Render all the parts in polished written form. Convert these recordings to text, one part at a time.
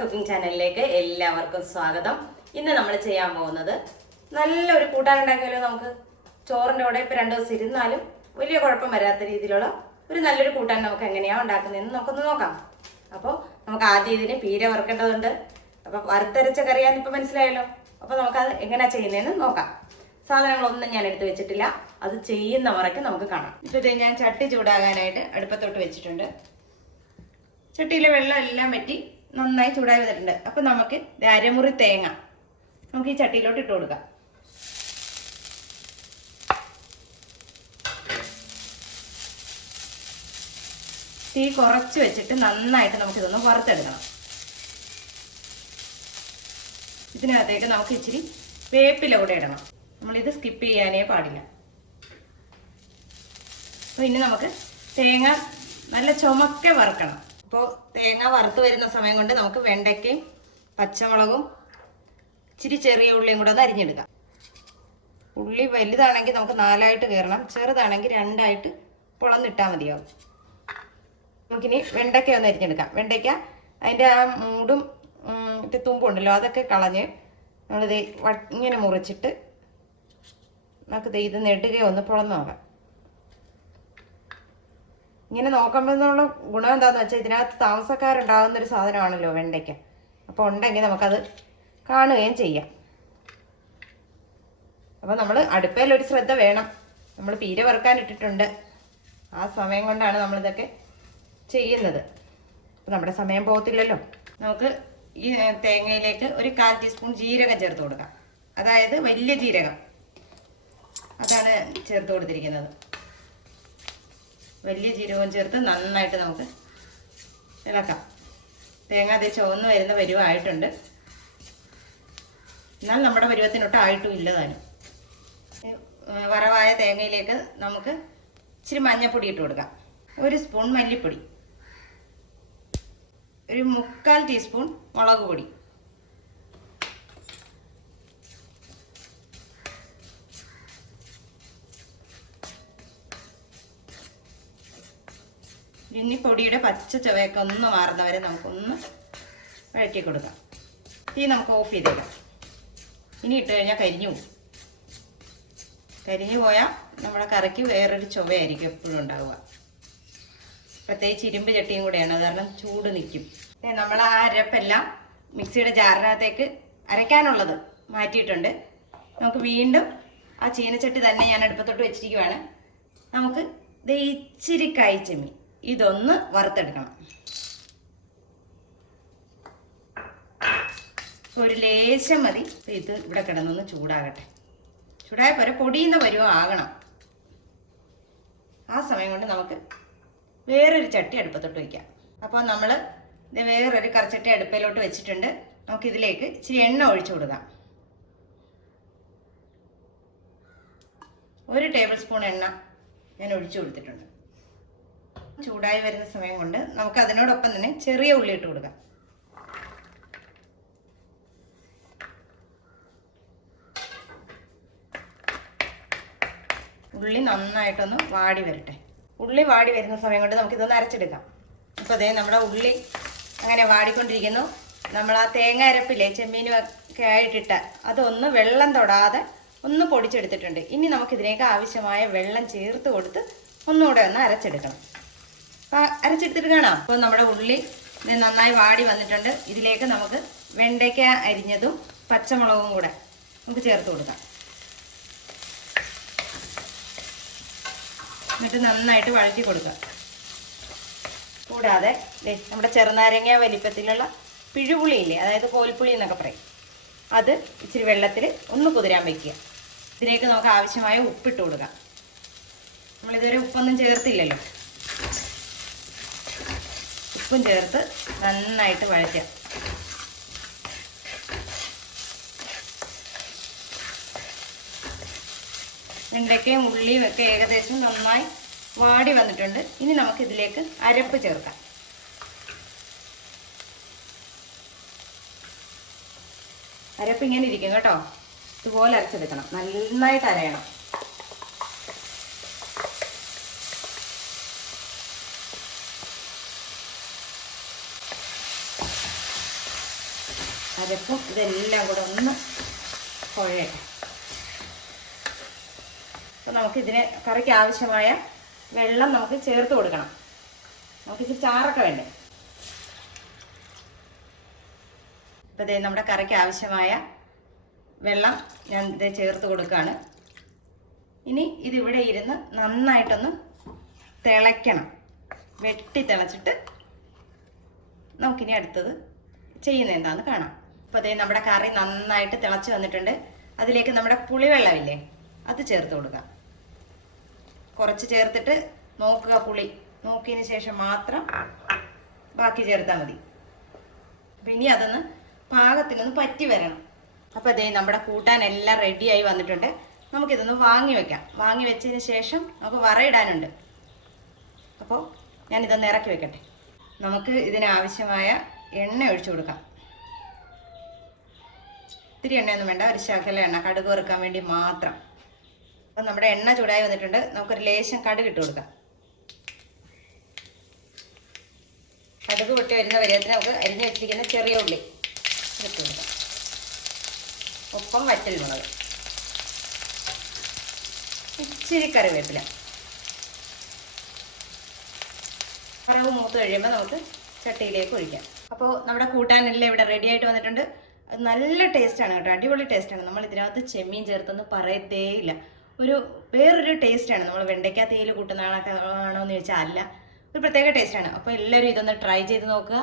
Cooking ചാനലിലേക്ക് എല്ലാവർക്കും സ്വാഗതം. ഇന്ന് നമ്മൾ ചെയ്യാൻ പോകുന്നത് നല്ലൊരു കൂട്ടാൻ ഉണ്ടാക്കിയാലോ. നമുക്ക് ചോറിൻ്റെ കൂടെ ഇപ്പോൾ 2 ദിവസം ഇരുന്നാലും വലിയ കുഴപ്പം വരാത്ത രീതിയിലുള്ള ഒരു നല്ലൊരു കൂട്ടാൻ നമുക്ക് എങ്ങനെയാണ് ഉണ്ടാക്കുന്നതെന്ന് നമുക്കൊന്ന് നോക്കാം. അപ്പോൾ നമുക്ക് ആദ്യം ഇതിന് പീര വറുക്കേണ്ടതുണ്ട്. അപ്പോൾ വറുത്തരച്ച കറിയാൻ ഇപ്പോൾ മനസ്സിലായല്ലോ. അപ്പോൾ നമുക്കത് എങ്ങനെയാണ് ചെയ്യുന്നതെന്ന് നോക്കാം. സാധനങ്ങളൊന്നും ഞാൻ എടുത്ത് വെച്ചിട്ടില്ല, അത് ചെയ്യുന്ന മുറയ്ക്ക് നമുക്ക് കാണാം. ഇപ്പോൾ ഞാൻ ചട്ടി ചൂടാകാനായിട്ട് അടുപ്പത്തോട്ട് വെച്ചിട്ടുണ്ട്. ചട്ടിയിലെ വെള്ളം എല്ലാം വറ്റി നന്നായി ചൂടായി വന്നിട്ടുണ്ട്. അപ്പം നമുക്ക് അരമുറി തേങ്ങ നമുക്ക് ഈ ചട്ടിയിലോട്ട് ഇട്ട് കൊടുക്കാം. തീ കുറച്ച് വെച്ചിട്ട് നന്നായിട്ട് നമുക്കിതൊന്ന് വറുത്തെടുക്കണം. ഇതിനകത്തേക്ക് നമുക്ക് ഇച്ചിരി വേപ്പില കൂടെ ഇടണം. നമ്മളിത് സ്കിപ്പ് ചെയ്യാനേ പാടില്ല. അപ്പോൾ ഇനി നമുക്ക് തേങ്ങ നല്ല ചുമക്കെ വറുക്കണം. അപ്പോൾ തേങ്ങ വറുത്ത് വരുന്ന സമയം കൊണ്ട് നമുക്ക് വെണ്ടയ്ക്കയും പച്ചമുളകും ഇച്ചിരി ചെറിയ ഉള്ളിയും കൂടെ ഒന്ന് അരിഞ്ഞെടുക്കാം. ഉള്ളി വലുതാണെങ്കിൽ നമുക്ക് 4ആയിട്ട് കയറണം, ചെറുതാണെങ്കിൽ 2ആയിട്ട് പൊളന്നിട്ടാൽ മതിയാവും. നമുക്കിനി വെണ്ടയ്ക്ക ഒന്ന് അരിഞ്ഞെടുക്കാം. വെണ്ടയ്ക്ക അതിൻ്റെ ആ മൂടും തുമ്പുണ്ടല്ലോ അതൊക്കെ കളഞ്ഞ് നമ്മളിത് ഇങ്ങനെ മുറിച്ചിട്ട് നമുക്ക് ഇത് നെടുകയോ ഒന്ന് പൊളന്ന് നോക്കാം. ഇങ്ങനെ നോക്കുമ്പോൾ എന്നുള്ള ഗുണം എന്താണെന്ന് വെച്ചാൽ ഇതിനകത്ത് താമസക്കാരുണ്ടാകുന്നൊരു സാധനമാണല്ലോ വെണ്ടയ്ക്ക. അപ്പോൾ ഉണ്ടെങ്കിൽ നമുക്കത് കാണുകയും ചെയ്യാം. അപ്പോൾ നമ്മൾ അടുപ്പയിലൊരു ശ്രദ്ധ വേണം. നമ്മൾ പീര വറുക്കാൻ ഇട്ടിട്ടുണ്ട്, ആ സമയം കൊണ്ടാണ് നമ്മളിതൊക്കെ ചെയ്യുന്നത്. അപ്പോൾ നമ്മുടെ സമയം പോകത്തില്ലല്ലോ. നമുക്ക് ഈ തേങ്ങയിലേക്ക് ഒരു 1/4 ടീസ്പൂൺ ജീരകം ചേർത്ത് കൊടുക്കാം. അതായത് വലിയ ജീരകം, അതാണ് ചേർത്ത് കൊടുത്തിരിക്കുന്നത്. വലിയ ജീരകവും ചേർത്ത് നന്നായിട്ട് നമുക്ക് ഇളക്കാം. തേങ്ങ അതേ ചുവന്ന് വരുന്ന പരുവമായിട്ടുണ്ട്, എന്നാൽ നമ്മുടെ പരുവത്തിനൊട്ട് ആയിട്ടും ഇല്ലതാനും. വറവായ തേങ്ങയിലേക്ക് നമുക്ക് ഇച്ചിരി മഞ്ഞൾപ്പൊടി ഇട്ട് കൊടുക്കാം. 1 സ്പൂൺ മല്ലിപ്പൊടി, ഒരു 3/4 ടീസ്പൂൺ മുളക് പൊടി, ഇനി പൊടിയുടെ പച്ച ചുവയൊക്കെ ഒന്ന് മാറുന്നവരെ നമുക്കൊന്ന് വഴറ്റി കൊടുക്കാം. തീ നമുക്ക് ഓഫ് ചെയ്തേക്കാം. ഇനി ഇട്ട് കഴിഞ്ഞാൽ കരിഞ്ഞു പോയാൽ നമ്മുടെ കറിക്ക് വേറൊരു ചുവയായിരിക്കും എപ്പോഴും ഉണ്ടാവുക. പ്രത്യേകിച്ച് ഇരുമ്പ് ചട്ടിയും കൂടെയാണ്, അത് കാരണം ചൂട് നിൽക്കും. നമ്മൾ ആ അരപ്പെല്ലാം മിക്സിയുടെ ജാറിനകത്തേക്ക് അരയ്ക്കാനുള്ളത് മാറ്റിയിട്ടുണ്ട്. നമുക്ക് വീണ്ടും ആ ചീനച്ചട്ടി തന്നെ ഞാൻ അടുപ്പത്തോട്ട് വെച്ചിരിക്കുവാണ്. നമുക്ക് ഇച്ചിരി കായ്ച്ചെമ്മീൻ ഇതൊന്ന് വറുത്തെടുക്കണം. ഒരു ലേശം മതി. ഇത് ഇവിടെ കിടന്നൊന്ന് ചൂടാകട്ടെ. ചൂടായ പോലെ പൊടിയുന്ന പരുവം ആകണം. ആ സമയം കൊണ്ട് നമുക്ക് വേറൊരു ചട്ടി അടുപ്പത്തോട്ട് വയ്ക്കാം. അപ്പോൾ നമ്മൾ ഇത് വേറൊരു കറിച്ചട്ടി അടുപ്പയിലോട്ട് വെച്ചിട്ടുണ്ട്. നമുക്കിതിലേക്ക് ഇച്ചിരി എണ്ണ ഒഴിച്ചു കൊടുക്കാം. 1 ടേബിൾ സ്പൂൺ എണ്ണ ഞാൻ ഒഴിച്ചു കൊടുത്തിട്ടുണ്ട്. ചൂടായി വരുന്ന സമയം കൊണ്ട് നമുക്ക് അതിനോടൊപ്പം തന്നെ ചെറിയ ഉള്ളി ഇട്ട് കൊടുക്കാം. ഉള്ളി നന്നായിട്ടൊന്ന് വാടി വരട്ടെ. ഉള്ളി വാടി വരുന്ന സമയം കൊണ്ട് നമുക്കിതൊന്ന് അരച്ചെടുക്കാം. അപ്പോൾ അതേ നമ്മുടെ ഉള്ളി അങ്ങനെ വാടിക്കൊണ്ടിരിക്കുന്നു. നമ്മൾ ആ തേങ്ങ അരപ്പില്ലേ ചെമ്മീനും ഒക്കെ ആയിട്ടിട്ട് അതൊന്ന് വെള്ളം തൊടാതെ ഒന്ന് പൊടിച്ചെടുത്തിട്ടുണ്ട്. ഇനി നമുക്കിതിലേക്ക് ആവശ്യമായ വെള്ളം ചേർത്ത് കൊടുത്ത് ഒന്നുകൂടെ ഒന്ന് അരച്ചെടുക്കണം. അരച്ചെടുത്തിട്ട് കാണാം. അപ്പോൾ നമ്മുടെ ഉള്ളി നന്നായി വാടി വന്നിട്ടുണ്ട്. ഇതിലേക്ക് നമുക്ക് വെണ്ടയ്ക്ക അരിഞ്ഞതും പച്ചമുളകും കൂടെ നമുക്ക് ചേർത്ത് കൊടുക്കാം. എന്നിട്ട് നന്നായിട്ട് വഴറ്റി കൊടുക്കുക. കൂടാതെ നമ്മുടെ ചെറുനാരങ്ങ വലിപ്പത്തിലുള്ള പിഴുപുളിയില്ലേ, അതായത് കോൽപ്പുളി എന്നൊക്കെ പറയും, അത് ഇച്ചിരി വെള്ളത്തിൽ ഒന്ന് കുതിരാൻ വയ്ക്കുക. ഇതിലേക്ക് നമുക്ക് ആവശ്യമായ ഉപ്പിട്ട് കൊടുക്കാം. നമ്മളിതുവരെ ഉപ്പൊന്നും ചേർത്തില്ലല്ലോ. ഉപ്പും ചേർത്ത് നന്നായിട്ട് വഴറ്റുക. വെണ്ടയ്ക്കയും ഉള്ളിയും ഒക്കെ ഏകദേശം നന്നായി വാടി വന്നിട്ടുണ്ട്. ഇനി നമുക്കിതിലേക്ക് അരപ്പ് ചേർക്കാം. അരപ്പ് ഇങ്ങനെ ഇരിക്കും കേട്ടോ, ഇതുപോലെ അരച്ചെടുക്കണം. നന്നായിട്ട് അരയണം. അരപ്പും ഇതെല്ലാം കൂടെ ഒന്ന് കുഴയട്ടെ. അപ്പോൾ നമുക്കിതിന് കറിക്ക് ആവശ്യമായ വെള്ളം നമുക്ക് ചേർത്ത് കൊടുക്കണം. നമുക്ക് ഇച്ചിരി ചാറൊക്കെ വേണ്ടേ. അപ്പോൾ ഇതേ നമ്മുടെ കറിക്ക് ആവശ്യമായ വെള്ളം ഞാൻ ഇത് ചേർത്ത് കൊടുക്കുകയാണ്. ഇനി ഇതിവിടെ ഇരുന്ന് നന്നായിട്ടൊന്ന് തിളയ്ക്കണം. വെട്ടി തിളച്ചിട്ട് നമുക്കിനി അടുത്തത് ചെയ്യുന്നത് എന്താണെന്ന് കാണാം. അപ്പോൾ അതേ നമ്മുടെ കറി നന്നായിട്ട് തിളച്ച് വന്നിട്ടുണ്ട്. അതിലേക്ക് നമ്മുടെ പുളിവെള്ളമില്ലേ അത് ചേർത്ത് കൊടുക്കുക. കുറച്ച് ചേർത്തിട്ട് നോക്കുക, പുളി നോക്കിയതിന് ശേഷം മാത്രം ബാക്കി ചേർത്താൽ മതി. അപ്പം ഇനി അതൊന്ന് പാകത്തിനൊന്ന് പറ്റി വരണം. അപ്പോൾ അതേ നമ്മുടെ കൂട്ടാൻ എല്ലാം റെഡിയായി വന്നിട്ടുണ്ട്. നമുക്കിതൊന്ന് വാങ്ങി വെക്കാം. വാങ്ങി വെച്ചതിന് ശേഷം നമുക്ക് വറയിടാനുണ്ട്. അപ്പോൾ ഞാനിതൊന്ന് ഇറക്കി വെക്കട്ടെ. നമുക്ക് ഇതിനാവശ്യമായ എണ്ണ ഒഴിച്ചു കൊടുക്കാം. ഇത്തിരി എണ്ണയൊന്നും വേണ്ട, ഒരു ശകല എണ്ണ, കടുക് വറുക്കാൻ വേണ്ടി മാത്രം. അപ്പം നമ്മുടെ എണ്ണ ചൂടായി വന്നിട്ടുണ്ട്. നമുക്കൊരു ലേശം കടുക് ഇട്ട് കൊടുക്കാം. കടുക് പൊട്ടി വരുന്ന പരുവത്തിന് നമുക്ക് അരിഞ്ഞു വെച്ചിരിക്കുന്ന ചെറിയ ഉള്ളി ഇട്ട് കൊടുക്കാം. ഒപ്പം വറ്റൽ മുളക്, ഇച്ചിരി കറിവേപ്പില. കറവ് മൂത്ത് കഴിയുമ്പോൾ നമുക്ക് ചട്ടിയിലേക്ക് ഒഴിക്കാം. അപ്പോൾ നമ്മുടെ കൂട്ടാനെല്ലാം ഇവിടെ റെഡി ആയിട്ട് വന്നിട്ടുണ്ട്. അത് നല്ല ടേസ്റ്റാണ് കേട്ടോ, അടിപൊളി ടേസ്റ്റാണ്. നമ്മൾ ഇതിനകത്ത് ചെമ്മീൻ ചേർത്തൊന്നും പറയത്തേ ഇല്ല. വേറൊരു ടേസ്റ്റാണ്. നമ്മൾ വെണ്ടയ്ക്ക തേയിൽ കൂട്ടുന്നതാണോ എന്ന് ചോദിച്ചാൽ അല്ല, ഒരു പ്രത്യേക ടേസ്റ്റാണ്. അപ്പോൾ എല്ലാവരും ഇതൊന്ന് ട്രൈ ചെയ്ത് നോക്കുക.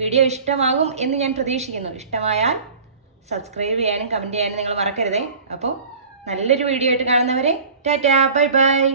വീഡിയോ ഇഷ്ടമാകും എന്ന് ഞാൻ പ്രതീക്ഷിക്കുന്നു. ഇഷ്ടമായാൽ സബ്സ്ക്രൈബ് ചെയ്യാനും കമൻറ്റ് ചെയ്യാനും നിങ്ങൾ മറക്കരുതേ. അപ്പോൾ നല്ലൊരു വീഡിയോ ആയിട്ട് കാണുന്നവരെ ടാറ്റാ, ബൈ ബൈ.